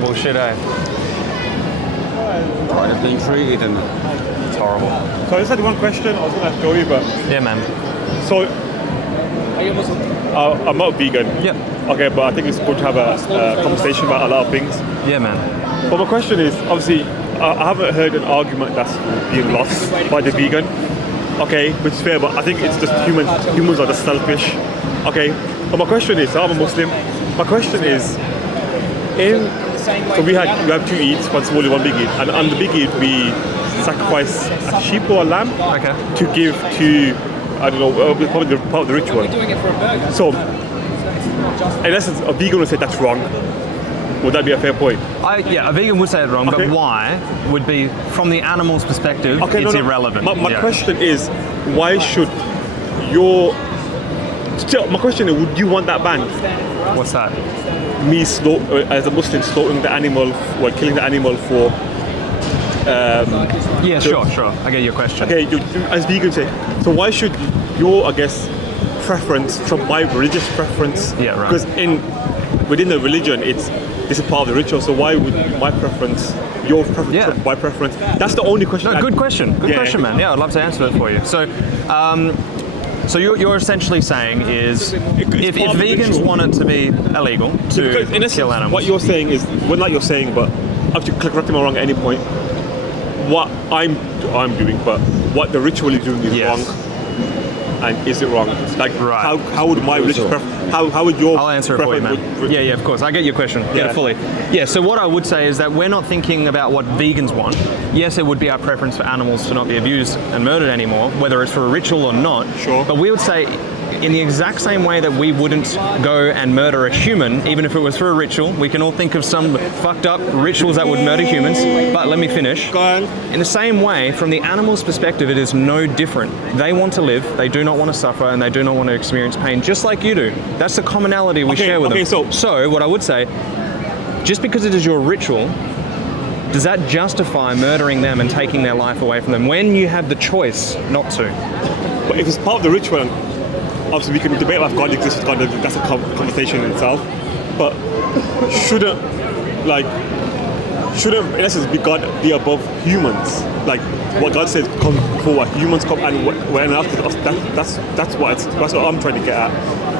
terrible shit, eh? Right, being treated and It's horrible. So I just had one question I was going to ask Joey, but Yeah, man. so I'm not vegan. Yep. Okay, but I think it's good to have a conversation about a lot of things. Yeah, man. But my question is, obviously, I haven't heard an argument that's being lost by the vegan. Okay, which is fair, but I think it's just humans are just selfish. Okay, but my question is, so I'm a Muslim. My question is, so we have two Eids, one small Eid, one big Eid, and on the big Eid we sacrifice a sheep or a lamb to give to, I don't know, probably part of the ritual. So, in essence, a vegan would say that's wrong. Would that be a fair point? Yeah, a vegan would say it wrong, Okay. but why would be, from the animal's perspective, it's irrelevant. My question is, why should your... My question is, would you want that banned? What's that? Me, as a Muslim, slaughtering the animal, or killing the animal for... Yeah, sure. I get your question. Okay, as vegans say, so why should your, I guess, preference trump my religious preference? Yeah, right. Because within the religion, this is part of the ritual, so why would my preference, your preference trump my preference? That's the only question. No, good question. Good question, man. Yeah, I'd love to answer it for you. So, so you're essentially saying is, if vegans want it to be illegal to kill animals, what you're saying is, well, not you're saying, but after correct me if I'm wrong at any point, what I'm doing, but what the ritual is doing is wrong. And is it wrong? Like, how would my religious preference, how would your... I'll answer it for you, man. Yeah, of course. I get your question. Get it fully. Yeah, so what I would say is that we're not thinking about what vegans want. Yes, it would be our preference for animals to not be abused and murdered anymore, whether it's for a ritual or not. Sure. But we would say, in the exact same way that we wouldn't go and murder a human, even if it was for a ritual, we can all think of some fucked up rituals that would murder humans, but let me finish. Go on. In the same way, from the animal's perspective, it is no different. They want to live, they do not want to suffer, and they do not want to experience pain, just like you do. That's the commonality we share with them. So what I would say, just because it is your ritual, does that justify murdering them and taking their life away from them when you have the choice not to? But if it's part of the ritual, obviously we can debate about if God exists, God, that's a conversation in itself. But shouldn't in essence God be above humans? Like what God says come before what humans come, and when after that's what I'm trying to get at.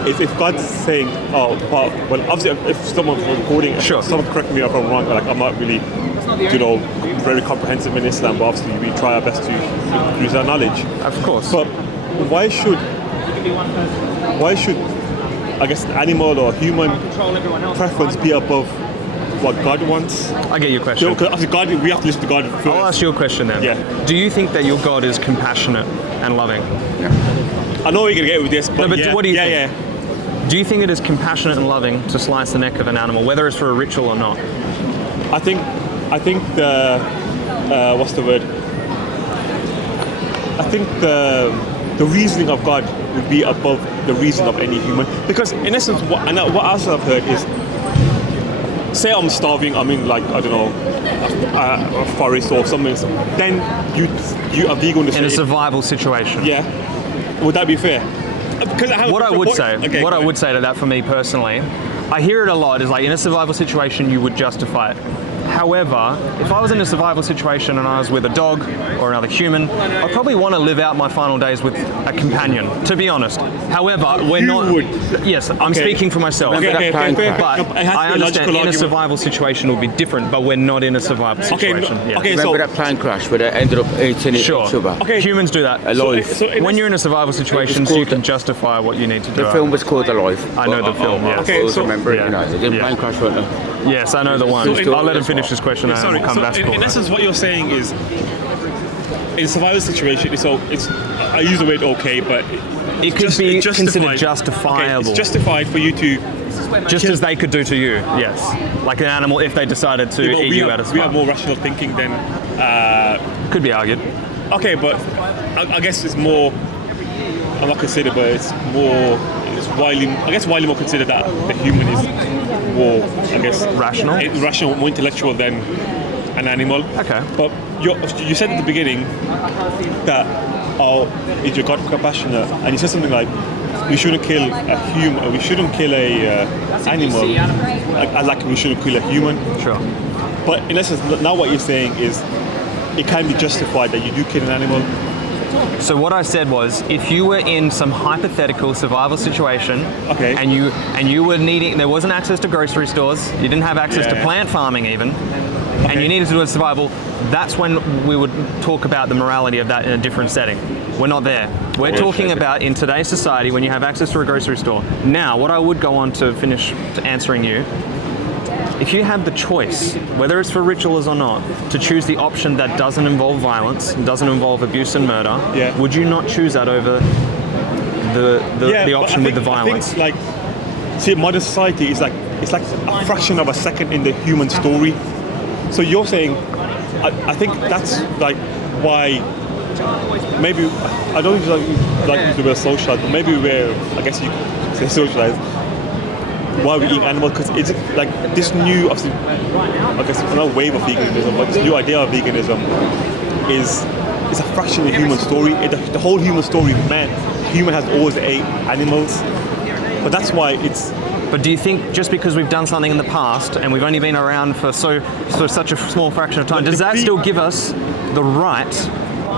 If God's saying, obviously if someone's recording, someone correct me if I'm wrong. Like I'm not really, very comprehensive in Islam, but obviously we try our best to use our knowledge. Of course. But why should I guess animal or human preference be above what God wants? I get your question. Because God, we have to listen to God first. I'll ask you a question then. Yeah. Do you think that your God is compassionate and loving? I know you're gonna get with this, but, what do you think? Yeah. Do you think it is compassionate and loving to slice the neck of an animal, whether it's for a ritual or not? I think the what's the word? I think the reasoning of God would be above the reason of any human, because in essence, what else I've heard is, say I'm starving, I'm in like, I don't know, a forest or something, then you are vegan in a survival situation. Yeah, would that be fair? What I would say to that, for me personally, I hear it a lot, is like, in a survival situation you would justify it. However, if I was in a survival situation and I was with a dog or another human, I'd probably want to live out my final days with a companion, to be honest. However, we're not... Yes, I'm speaking for myself. But I understand in a survival situation it would be different, but we're not in a survival situation. Remember that plane crash where they ended up eating each other? Humans do that. Alive. When you're in a survival situation, you can justify what you need to do. The film was called Alive. I know the film, yes. Remember it, the plane crash, weren't they? Yes, I know the one. I'll let him finish this question and we'll come back to it. In essence, what you're saying is, in a survival situation, I use the word okay, but it could be considered justifiable. It's justified for you to... Just as they could do to you, yes. Like an animal, if they decided to eat you out of spite. We have more rational thinking than... could be argued. Okay, but I guess it's more... I'm not considered, but it's more... It's widely more considered that the human is more, I guess... Rational, more intellectual than an animal. Okay. But you said at the beginning that, is your God compassionate? And you said something like, we shouldn't kill a human, we shouldn't kill a animal, like we shouldn't kill a human. Sure. But in essence, now what you're saying is it can be justified that you do kill an animal. So what I said was, if you were in some hypothetical survival situation, Okay. and you were needing, there wasn't access to grocery stores, you didn't have access to plant farming even, and you needed to do a survival, that's when we would talk about the morality of that in a different setting. We're not there. We're talking about in today's society when you have access to a grocery store. Now, what I would go on to finish to answering you, if you had the choice, whether it's for rituals or not, to choose the option that doesn't involve violence, doesn't involve abuse and murder, would you not choose that over the option with the violence? I think, see, modern society is it's like a fraction of a second in the human story. So you're saying, I think that's like why maybe, I don't like the word social, but maybe we're, I guess you could say socialized, why we eat animals, because it's like this new, obviously, I guess not wave of veganism, but this new idea of veganism is a fraction of the human story. The whole human story, man, human has always ate animals, but that's why it's. But do you think just because we've done something in the past and we've only been around for such a small fraction of time, does that still give us the right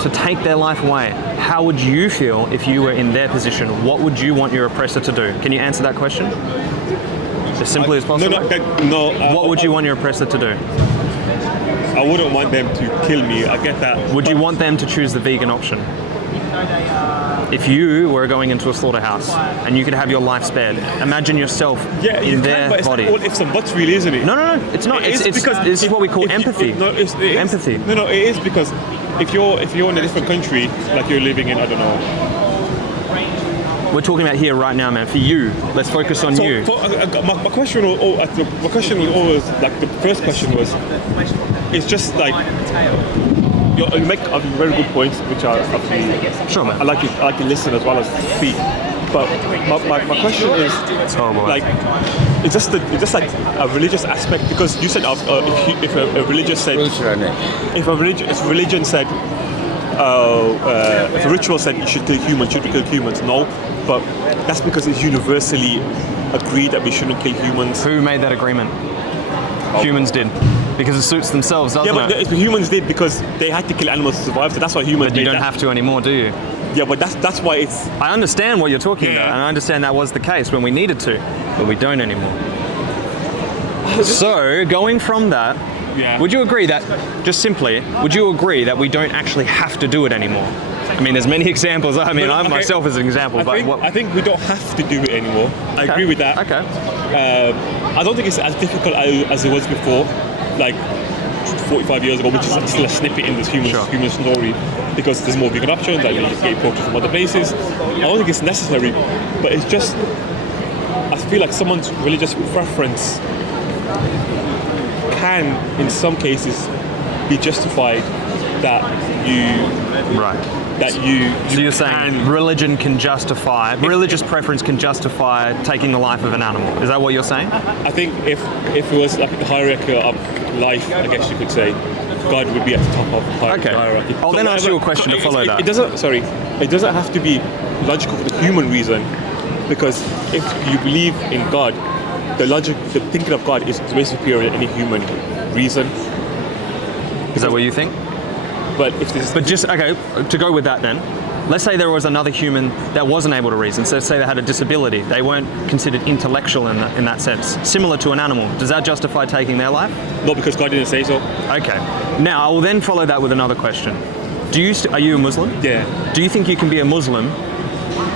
to take their life away? How would you feel if you were in their position? What would you want your oppressor to do? Can you answer that question? As simply as possible? No. What would you want your oppressor to do? I wouldn't want them to kill me. I get that. Would you want them to choose the vegan option? If you were going into a slaughterhouse and you could have your life spared, imagine yourself in their body. It's not all ifs and buts, really, isn't it? No, it's not. It's because this is what we call empathy. Empathy. No, it is because if you're in a different country, like you're living in, I don't know. We're talking about here right now, man. For you, let's focus on you. My question was always like the first question was, it's just like you make very good points, which are obviously sure, man. I like to listen as well as speak. But my question is, it's horrible. Like, it's just like a religious aspect, because you said if a religious said, if a ritual said you should kill humans, should we kill humans? No, but that's because it's universally agreed that we shouldn't kill humans. Who made that agreement? Humans did. Because it suits themselves, doesn't it? Yeah, but humans did because they had to kill animals to survive, so that's why humans But you don't have to anymore, do you? Yeah, but that's why it's... I understand what you're talking about, and I understand that was the case when we needed to, but we don't anymore. So, going from that, would you agree that, just simply, would you agree that we don't actually have to do it anymore? I mean, there's many examples. I mean, I myself as an example. I think we don't have to do it anymore. I agree with that. Okay. I don't think it's as difficult as it was before, like 45 years ago, which is still a snippet in this human story, because there's more vegan options and you just get approaches from other places. I don't think it's necessary, but it's just, I feel like someone's religious preference can, in some cases, be justified that you... Right. So you're saying religion can justify, religious preference can justify taking the life of an animal. Is that what you're saying? I think if it was like the hierarchy of life, I guess you could say, God would be at the top of the hierarchy. I'll then ask you a question to follow that. It doesn't have to be logical for the human reason, because if you believe in God, the thinking of God is way superior to any human reason. Is that what you think? But to go with that then, let's say there was another human that wasn't able to reason. So say they had a disability. They weren't considered intellectual in that sense. Similar to an animal. Does that justify taking their life? No, because God didn't say so. Okay. Now, I will then follow that with another question. Are you a Muslim? Yeah. Do you think you can be a Muslim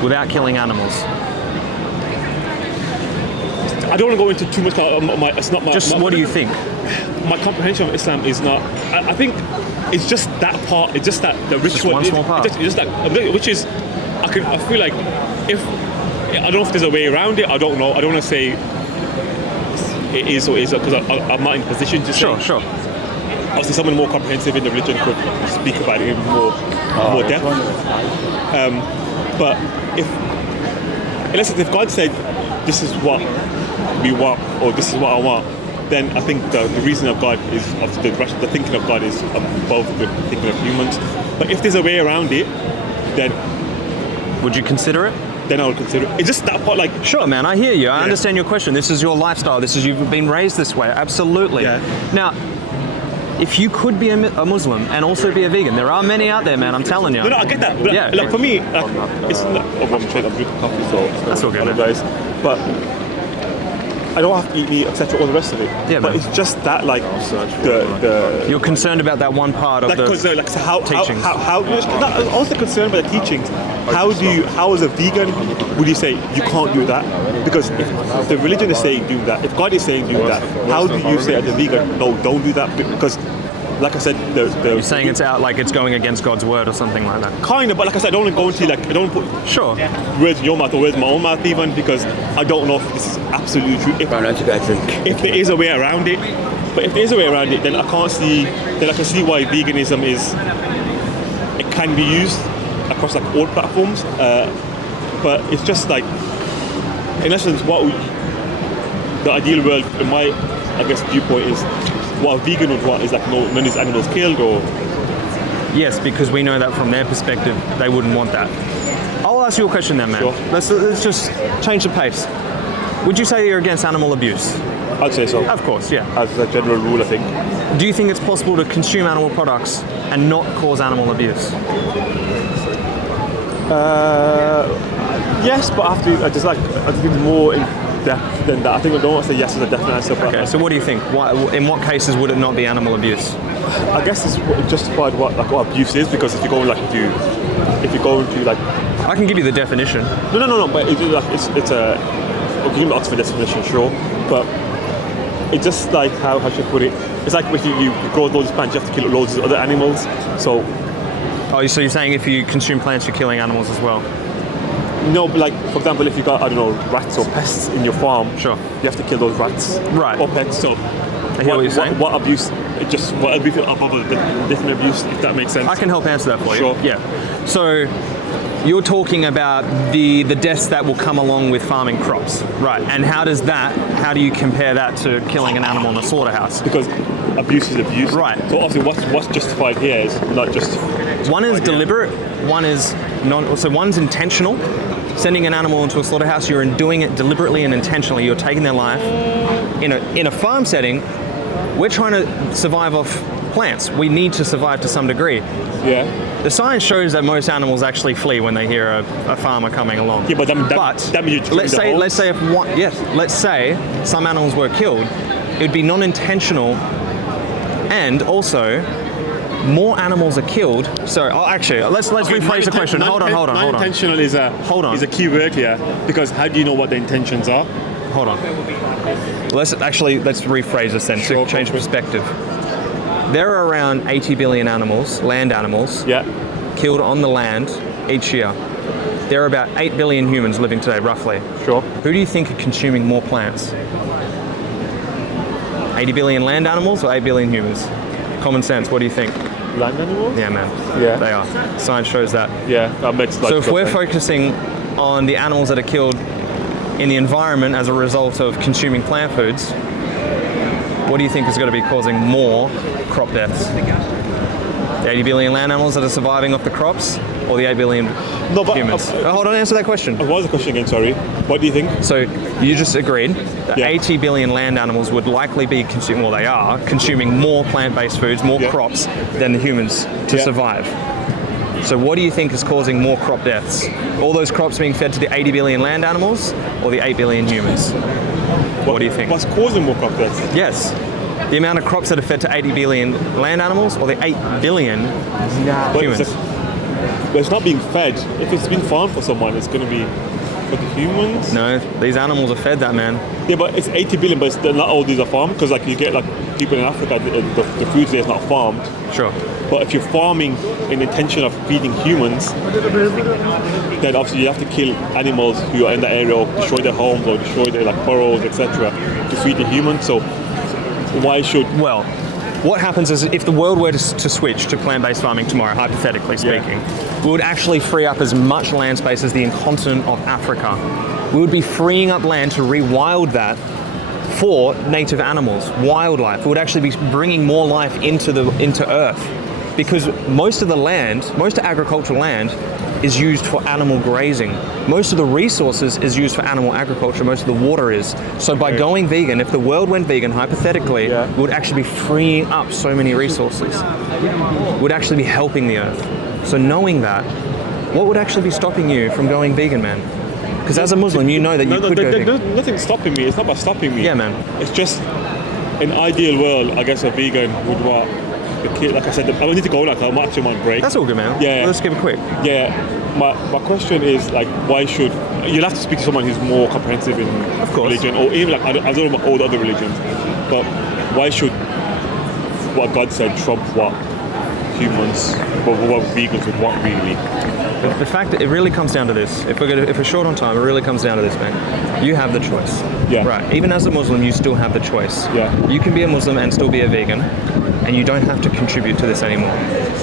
without killing animals? I don't want to go into too much. It's not my... What do you think? My comprehension of Islam is not... I think it's just that part. It's just that the ritual. Just one small part. It's just that, which is, I feel like if I don't know if there's a way around it. I don't know. I don't want to say it is or isn't, because I'm not in a position to say. Sure. Obviously, someone more comprehensive in the religion could speak about it in more depth. But if God said, "This is what we want," or "This is what I want," then I think the reason of God is, the thinking of God is above the thinking of humans. But if there's a way around it, then... Would you consider it? then I would consider it. It's just that part, like... Sure, man, I hear you. I understand your question. This is your lifestyle. You've been raised this way. Absolutely. Yeah. Now, if you could be a Muslim and also be a vegan, there are many out there, man, I'm telling you. No, I get that. But Yeah. like, for me, it's not... I'm drinking coffee, so... That's all good, man. guys. But I don't have to eat meat, etc., all the rest of it. Yeah, but man. it's just that, like, the You're concerned about that one part of like, the like, so how teachings. I'm also concerned about the teachings. How as a vegan would you say you can't do that? Because if the religion is saying do that, if God is saying do that, how do you say as a vegan, no, don't do that? Because, like I said, You're saying it's out like it's going against God's word or something like that. kind of, but like I said, I don't want to go into, like, I don't want to put Sure. words in your mouth or words in my own mouth even, because I don't know if this is absolutely true. If there is a way around it, but if there is a way around it, then I can see why veganism it can be used across like all platforms. But it's just like, in essence, the ideal world, in my, I guess, viewpoint is what a vegan would want is like none of these animals killed, or Yes, because we know that from their perspective, they wouldn't want that. I'll ask you a question then, man. Sure. Let's just change the pace. Would you say you're against animal abuse? I'd say so. Of course, yeah. As a general rule, I think. Do you think it's possible to consume animal products and not cause animal abuse? Yes, but I think it's more in depth than that. I think I don't want to say yes as a definite answer. But Okay, so what do you think? In what cases would it not be animal abuse? I guess it's justified what abuse is, because if you go into like I can give you the definition. no, but it's a I'll give you the Oxford definition, sure, but it's just like how should I put it? It's like if you grow loads of plants, you have to kill loads of other animals. So So you're saying if you consume plants, you're killing animals as well? no, but like for example, if you got rats or pests in your farm, Sure. you have to kill those rats, Right. or pets. So I hear what you're saying. What abuse? What abuse above a different abuse, if that makes sense. I can help answer that for you. Sure. Yeah. So you're talking about the deaths that will come along with farming crops, right? And how do you compare that to killing an animal in a slaughterhouse? Because abuse is abuse. Right. So obviously what's justified here is not just... One is deliberate, one is so one's intentional. Sending an animal into a slaughterhouse, you're doing it deliberately and intentionally. You're taking their life. In a farm setting, we're trying to survive off plants. We need to survive to some degree. Yeah. The science shows that most animals actually flee when they hear a farmer coming along. Yeah, but that means you're let's say some animals were killed, it would be non-intentional, and also more animals are killed. So actually, let's rephrase the question. Hold on. Non-intentional is a key word here, because how do you know what the intentions are? Hold on. Let's rephrase this then to change perspective. There are around 80 billion animals, land animals, killed on the land each year. There are about 8 billion humans living today, roughly. Sure. Who do you think are consuming more plants? 80 billion land animals or 8 billion humans? Common sense, what do you think? Land animals? Yeah, man. Yeah. They are. Science shows that. Yeah, that makes So if we're focusing on the animals that are killed in the environment as a result of consuming plant foods, what do you think is going to be causing more crop deaths? The 80 billion land animals that are surviving off the crops, or the 8 billion humans? Hold on, answer that question. What was the question again, sorry? What do you think? So you just agreed that 80 billion land animals would likely be consuming more plant-based foods, more crops than the humans to survive. So what do you think is causing more crop deaths? All those crops being fed to the 80 billion land animals or the 8 billion humans? What do you think? What's causing more crop deaths? Yes. The amount of crops that are fed to 80 billion land animals or the 8 billion humans? But it's not being fed. If it's been farmed for someone, it's going to be for the humans. No, these animals are fed that, man. Yeah, but it's 80 billion, but not all these are farmed, because like you get like people in Africa, the food there is not farmed. Sure. But if you're farming in the intention of feeding humans, then obviously you have to kill animals who are in the area, or destroy their homes, or destroy their like burrows, etc., to feed the humans. So why should... Well, what happens is if the world were to switch to plant-based farming tomorrow, hypothetically speaking, we would actually free up as much land space as the continent of Africa. We would be freeing up land to rewild that for native animals, wildlife. We would actually be bringing more life into Earth. because most of agricultural land is used for animal grazing. Most of the resources is used for animal agriculture. Most of the water is. So by going vegan, if the world went vegan, hypothetically, we would actually be freeing up so many resources. Would actually be helping the earth. So knowing that, what would actually be stopping you from going vegan, man? Because as a Muslim, you know that you could go vegan. There's nothing stopping me. It's not about stopping me. Yeah, man. It's just an ideal world. I guess a vegan would want the kid. Like I said, I don't need to go now because I'm actually on break. That's all good, man. Yeah. Let's keep it quick. Yeah. My question is like, why should you'll have to speak to someone who's more comprehensive in religion, or even like I don't know about all the other religions, but why should what God said trump what humans, what vegans would want really? The fact that it really comes down to this. If we're short on time, it really comes down to this, man. You have the choice. Yeah. Right. Even as a Muslim, you still have the choice. Yeah. You can be a Muslim and still be a vegan, and you don't have to contribute to this anymore.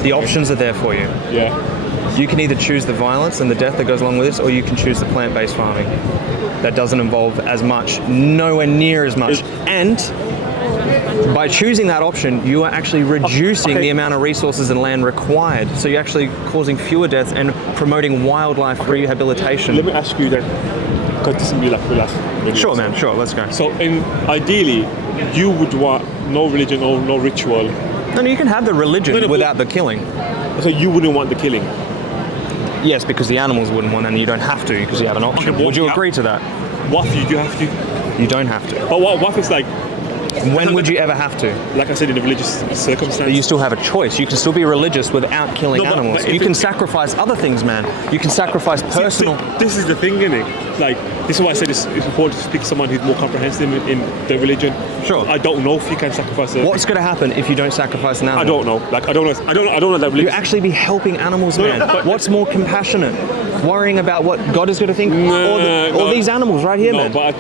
The options are there for you. Yeah. You can either choose the violence and the death that goes along with this, or you can choose the plant-based farming. That doesn't involve as much, nowhere near as much. And by choosing that option, you are actually reducing the amount of resources and land required. So you're actually causing fewer deaths and promoting wildlife rehabilitation. Let me ask you then, because this will be like the last video. Sure, man. Sure. Let's go. So, ideally, you would want no religion or no ritual. No, you can have the religion without the killing. So you wouldn't want the killing. Yes, because the animals wouldn't want, and you don't have to because you have an option. Okay, Would you agree to that? What if you do have to? You don't have to. But what if it's like? When would you ever have to? Like I said, in a religious circumstance. You still have a choice. You can still be religious without killing No, animals. but You can sacrifice other things, man. You can sacrifice personal. This is the thing, isn't it? Like, this is why I said it's important to speak to someone who's more comprehensive in the religion. Sure. I don't know if you can sacrifice a... What's going to happen if you don't sacrifice an animal? I don't know. Like, I don't know that religion. You actually be helping animals, man. but- What's more compassionate? Worrying about what God is going to think? or these animals right here, No, man? but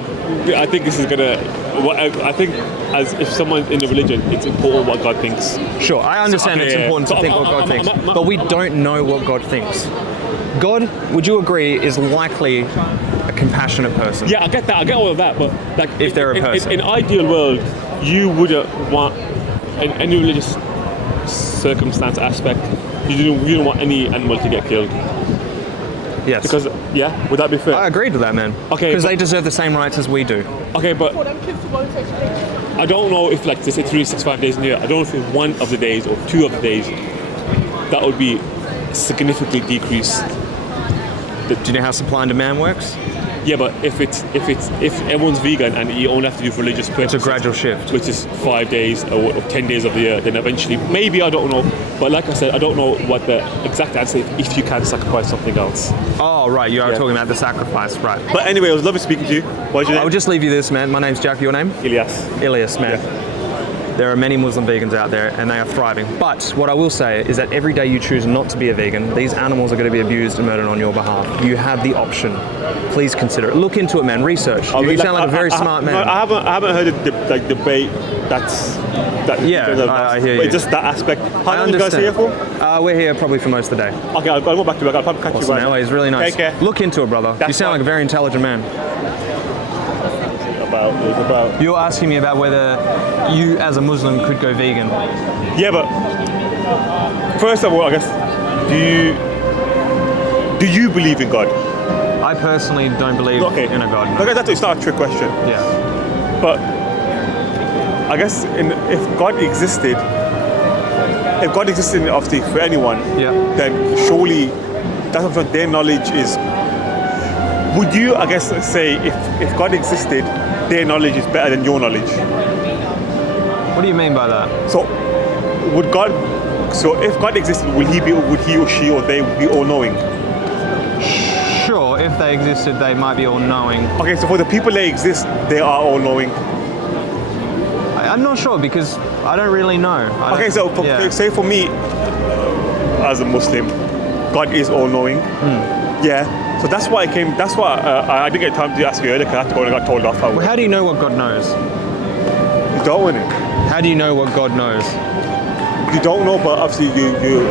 I think this is gonna. I think as if someone's in the religion, it's important what God thinks. Sure, I understand it's important to think what God thinks, but we don't know what God thinks. God, would you agree, is likely a compassionate person? Yeah, I get that. I get all of that, but like, If they're a person. in ideal world, you wouldn't want in any religious circumstance aspect. You didn't want any animal to get killed. Yes. Because would that be fair? I agree to that, man. Okay, Because but- they deserve the same rights as we do. Okay, but I don't know if like they say 365 days in a year. I don't know if in one of the days or 2 of the days that would be significantly decreased. Do you know how supply and demand works? Yeah, but if everyone's vegan and you only have to do for religious purposes, It's a gradual shift. which is 5 days or 10 days of the year, then eventually, maybe, I don't know. But like I said, I don't know what the exact answer is if you can sacrifice something else. Oh, right, you are Yeah. talking about the sacrifice, right. But anyway, it was lovely speaking to you. What's your I'll name? just leave you this, man. My name's Jack. Your name? Ilyas. Ilyas, man. Yeah. There are many Muslim vegans out there and they are thriving. But what I will say is that every day you choose not to be a vegan, these animals are going to be abused and murdered on your behalf. You have the option. Please consider it. Look into it, man. Research. You sound like a very smart man. No, I haven't heard the debate that's... I hear you. But just that aspect. How long you guys understand. here for? We're here probably for most of the day. Okay, I'll go back to work. I'll probably catch you Awesome, right man. It's really nice. Take care. Look into it, brother. You That's sound like a very intelligent man. It was about... You're asking me about whether you as a Muslim could go vegan. Yeah, but first of all, I guess, do you believe in God? I personally don't believe in a God. Okay, it's not a trick question. Yeah. But I guess if God existed, obviously for anyone, then surely that's what their knowledge is. Would you, I guess, say if God existed, their knowledge is better than your knowledge? What do you mean by that? So if God existed, would he or she or they be all knowing? Sure, if they existed, they might be all knowing. Okay, so for the people they exist, they are all knowing. I'm not sure because I don't really know. Okay, so say for me, as a Muslim, God is all knowing. Yeah. So that's why I didn't get time to ask you earlier because I had to go and I got told off. Well, how do you know what God knows? You don't want it. How do you know what God knows? You don't know, but obviously you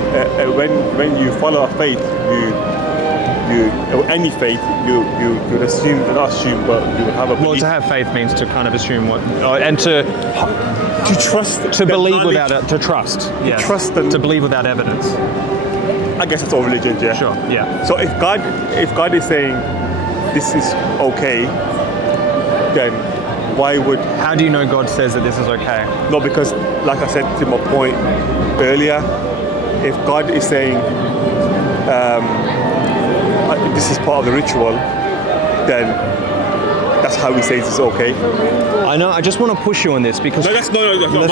when you follow a faith, you any faith, you'd assume, not assume, but you would have a belief. Well, to have faith means to kind of assume what, and to trust, to believe without it, to trust, yes. Trust and to believe without evidence. I guess it's all religions, yeah. Sure, yeah. So if God is saying this is okay, then why would? How do you know God says that this is okay? No, because like I said to my point earlier, if God is saying this is part of the ritual, then that's how he says it's okay. I know. I just want to push you on this because No, that's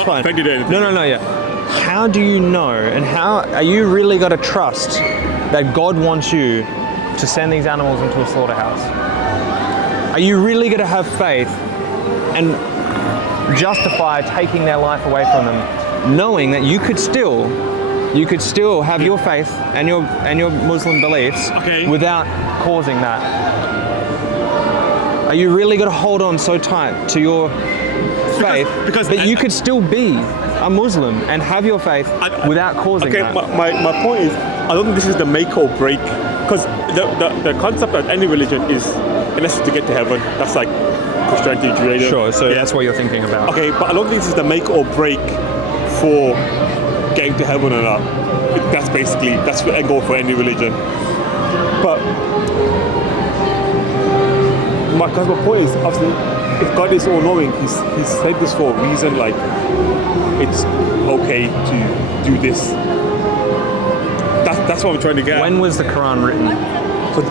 fine. offended or anything. No, yeah. How do you know, and how are you really got to trust that God wants you to send these animals into a slaughterhouse? Are you really going to have faith and justify taking their life away from them, knowing that you could still have your faith and your Muslim beliefs without causing that? Are you really going to hold on so tight to your faith because that you could still be a Muslim and have your faith without causing that? My point is, I don't think this is the make or break, because the concept of any religion is, unless it's to get to heaven, that's like Christianity, Judaism. Sure, so that's what you're thinking about. Okay, but I don't think this is the make or break for getting to heaven or not. That's the end goal for any religion. But my point is, obviously, if God is all-knowing, he's said this for a reason, like it's okay to do this. That's what I'm trying to get at. When was the Quran written? So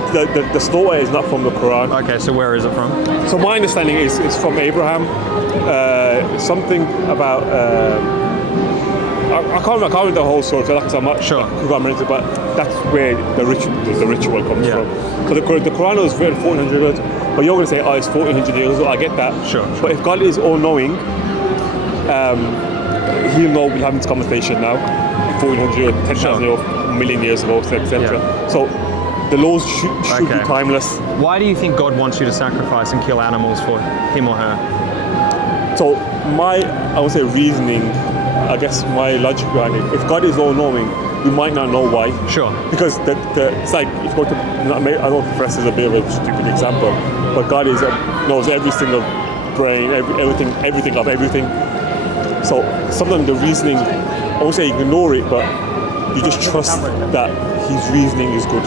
the slaughter is not from the Quran. Okay, so where is it from? So my understanding is it's from Abraham. Something about I can't remember the whole story. Like I'm not sure, but that's where the ritual comes from. Because the Quran was written 1400 years ago, but you're going to say, it's 1400 years old. I get that. Sure. But if God is all-knowing, He'll know we're having this conversation now. 1400, 10,000 years, a million years ago, etc. Yeah. So the laws should be timeless. Why do you think God wants you to sacrifice and kill animals for him or her? So I would say reasoning, I guess my logic behind it, if God is all-knowing, we might not know why. Sure. Because it's like, if you go to, I know professor is a bit of a stupid example, but God knows every single brain, everything of everything. So sometimes the reasoning, I won't say ignore it, but you just trust that his reasoning is good.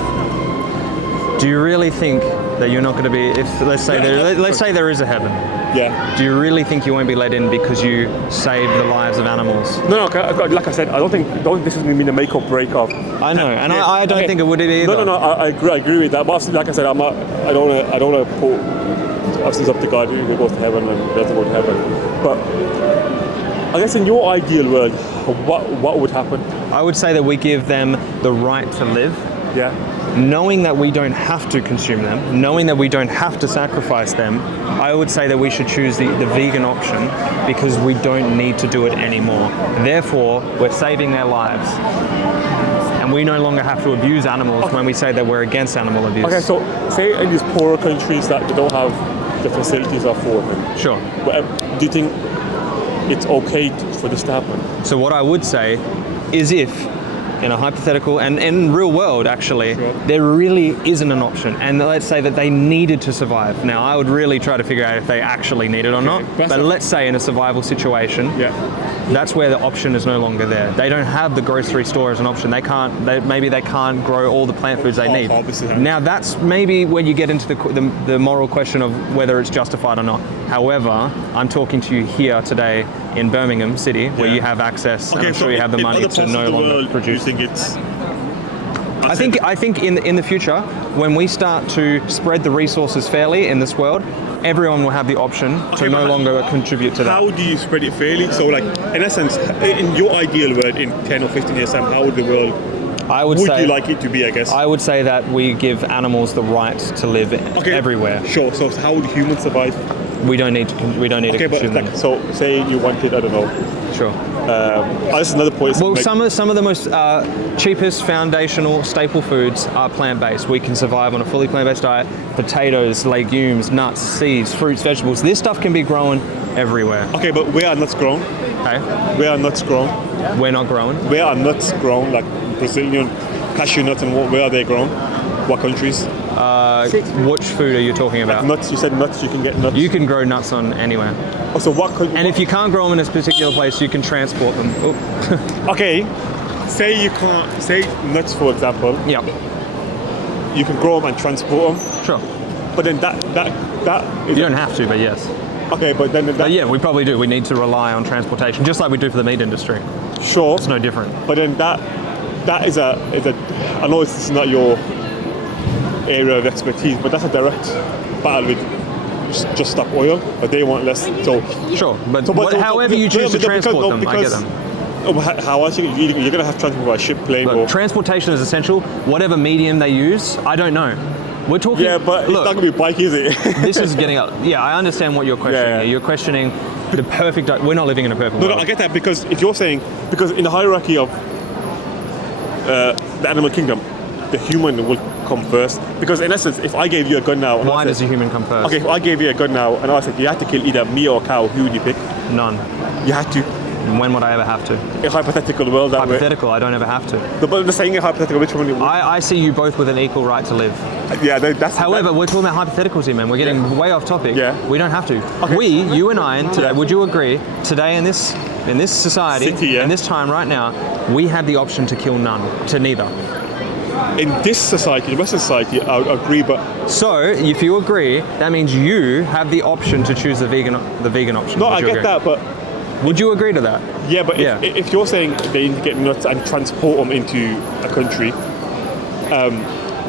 Do you really think that you're not going to be, if let's say there is a heaven? Yeah. Do you really think you won't be let in because you saved the lives of animals? No, like I said, I don't think this is going to be the make or break of. I know, and I don't think it would either. No, I agree with that. But obviously, like I said, I don't want to put, obviously it's up to God who goes to heaven and doesn't go to heaven. But I guess in your ideal world, what would happen? I would say that we give them the right to live. Yeah. Knowing that we don't have to consume them, knowing that we don't have to sacrifice them, I would say that we should choose the vegan option because we don't need to do it anymore. Therefore, we're saving their lives. And we no longer have to abuse animals when we say that we're against animal abuse. Okay, so say in these poorer countries that they don't have the facilities are for them. Sure. But do you think it's okay for this to happen? So what I would say is if, in a hypothetical and in real world actually, there really isn't an option, and let's say that they needed to survive. Now I would really try to figure out if they actually need it or not, but let's say in a survival situation, that's where the option is no longer there. They don't have the grocery store as an option. Maybe they can't grow all the plant foods they need. Now that's maybe when you get into the moral question of whether it's justified or not. However, I'm talking to you here today in Birmingham City, where you have access, and I'm sure you have the money to no longer produce. I think in the future, when we start to spread the resources fairly in this world, everyone will have the option to no longer contribute to that. How do you spread it fairly? So, like, in essence, in your ideal world, in 10 or 15 years' time, how would the world? Would you like it to be? I guess I would say that we give animals the right to live everywhere. Sure. So, how would humans survive? We don't need to consume them. So, say you wanted, I don't know. Sure. This is another point. Well, some of the most cheapest foundational staple foods are plant-based. We can survive on a fully plant-based diet. Potatoes, legumes, nuts, seeds, fruits, vegetables. This stuff can be grown everywhere. Okay, but where are nuts grown? Okay. Where are nuts grown? We're not grown. Where are nuts grown? Like Brazilian cashew nuts, and where are they grown? What countries? Which food are you talking about? Nuts. You said nuts. You can get nuts. You can grow nuts on anywhere. Oh, so what? And if you can't grow them in a particular place, you can transport them. Okay. Say you can't. Say nuts, for example. Yeah. You can grow them and transport them. Sure. But then that is. You don't have to, but yes. Okay, but then that. But yeah, we probably do. We need to rely on transportation, just like we do for the meat industry. Sure. It's no different. But then that is a. I know it's not your area of expertise, but that's a direct battle with just stop oil, but they want less. So sure, but however you choose to transport them, I get them. How else you're going to have transport by ship, plane, Look, or transportation is essential. Whatever medium they use, I don't know. We're talking. Yeah, but look, it's not going to be a bike, is it? This is getting up. Yeah, I understand what you're questioning. Yeah. Here. You're questioning the perfect. We're not living in a perfect world. No, I get that, because if you're saying, because in the hierarchy of the animal kingdom, the human will come first. Because in essence, if I gave you a gun now, and Why does the human come first? Okay, if I gave you a gun now, and I said you had to kill either me or a cow, who would you pick? None. You had to. When would I ever have to? A hypothetical world that Hypothetical, I don't ever have to. way. But the saying a hypothetical, which one? I see you both with an equal right to live. Yeah, that's. However, we're talking about hypotheticals here, man. We're getting way off topic. Yeah. We don't have to. Okay. You and I, today, would you agree, today in this society, City, yeah. in this time right now, we have the option to kill none, to neither. In this society, the Western society, I would agree, but So, if you agree, that means you have the option to choose the vegan option. no, Would I you get agree? that, but Would you agree to that? yeah, but Yeah. if you're saying they need to get nuts and transport them into a country,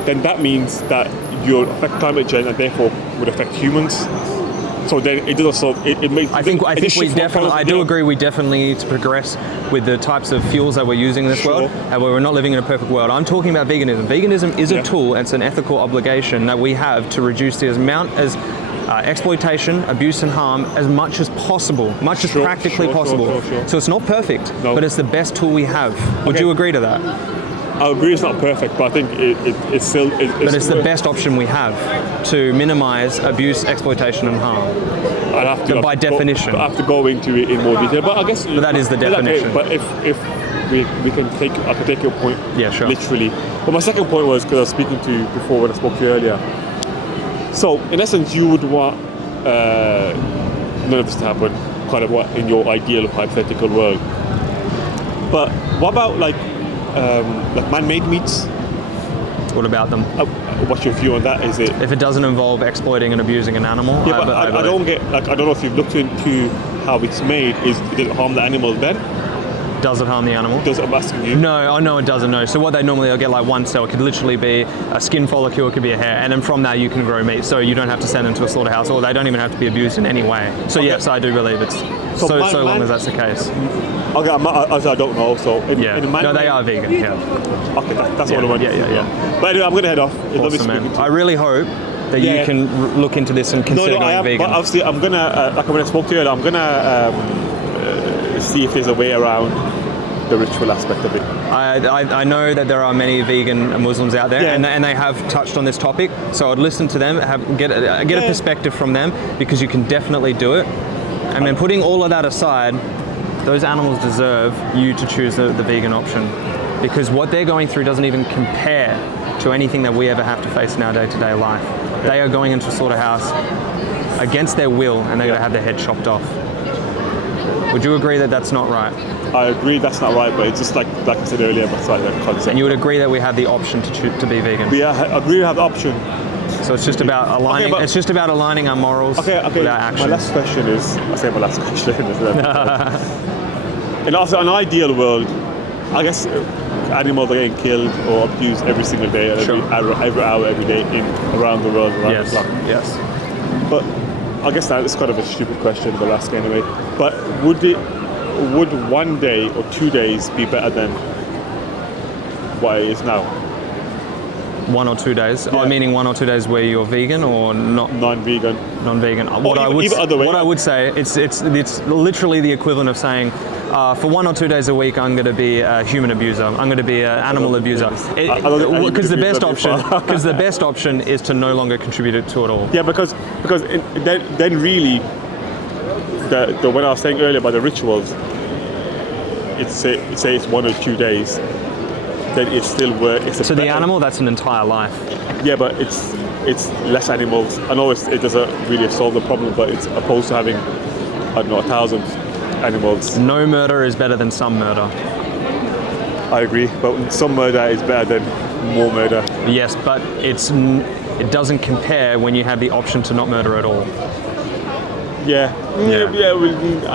then that means that you'll affect climate change and therefore would affect humans. So then it does also it makes. I think we definitely. I do agree. We definitely need to progress with the types of fuels that we're using in this world. However, we're not living in a perfect world. I'm talking about veganism. Veganism is a tool. It's an ethical obligation that we have to reduce the amount as exploitation, abuse, and harm as much as possible, much as practically possible. Sure. So it's not perfect, No. but it's the best tool we have. Would you agree to that? I agree it's not perfect, but I think it's still. But it's the best option we have to minimize abuse, exploitation, and harm. I'd have to, by definition. I have to go into it in more detail, but I guess. But that is the definition. But if we can take, I can take your point. Yeah, sure. Literally. But my second point was because I was speaking to you before when I spoke to you earlier. So in essence, you would want none of this to happen, kind of what in your ideal hypothetical world. But what about like man-made meats? What about them? What's your view on that? Is it? If it doesn't involve exploiting and abusing an animal, Yeah, but I don't get. Like, I don't know if you've looked into how it's made. Does it harm the animal then? Does it harm the animal? Does it? I'm asking you. No, it doesn't. No. So what they normally will get like one cell. It could literally be a skin follicle. It could be a hair, and then from that you can grow meat. So you don't have to send them to a slaughterhouse, or they don't even have to be abused in any way. So yes, I do believe it's so long as that's the case. Okay, I don't know. So No, they are vegan. Yeah. Okay, that's what I want. Yeah. But anyway, I'm gonna head off. Awesome, man. I really hope that you can look into this and consider going vegan. But obviously, I'm gonna like when I spoke to you, I'm gonna see if there's a way around the ritual aspect of it. I know that there are many vegan Muslims out there, Yeah. and they have touched on this topic. So I'd listen to them, get a perspective from them, because you can definitely do it. And then putting all of that aside, those animals deserve you to choose the vegan option, because what they're going through doesn't even compare to anything that we ever have to face in our day-to-day life. They are going into a slaughterhouse against their will, and they're going to have their head chopped off. Would you agree that that's not right? I agree that's not right, but it's just like I said earlier, but it's like that concept. And you would agree that we have the option to be vegan? I agree we have the option. So it's just about aligning. It's just about aligning our morals with our actions. My last question is. I say my last question. In also an ideal world, I guess animals are getting killed or abused every single day, every hour, every day around the world. Around the clock. Yes. But I guess that is kind of a stupid question, but I'll ask anyway. But would 1 day or 2 days be better than what it is now? 1 or 2 days. Yeah. Meaning 1 or 2 days where you're vegan or not? Non-vegan. Non-vegan. What I would say, it's literally the equivalent of saying, for 1 or 2 days a week, I'm going to be a human abuser. I'm going to be an animal abuser. Because the best option is to no longer contribute to it all. Yeah, because then really, the when I was saying earlier about the rituals, it's 1 or 2 days. then it's still worth. So the animal, that's an entire life. Yeah, but it's less animals. I know it doesn't really solve the problem, but it's opposed to having, I don't know, 1,000 animals. No murder is better than some murder. I agree, but some murder is better than more murder. Yes, but it doesn't compare when you have the option to not murder at all. Yeah.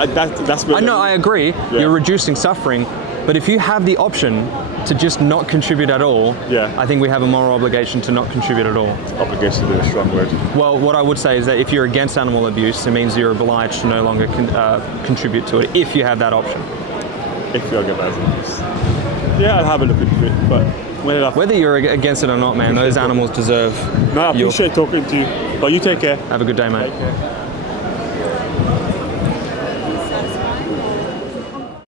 That's. I know, I agree. Yeah. You're reducing suffering, but if you have the option to just not contribute at all, yeah. I think we have a moral obligation to not contribute at all. Obligation is a strong word. Well, what I would say is that if you're against animal abuse, it means you're obliged to no longer contribute to it if you have that option. If you're against animal abuse. Yeah, I'll have a look into it, but whether you're against it or not, man, those animals deserve. No, I appreciate talking to you. But you take care. Have a good day, mate.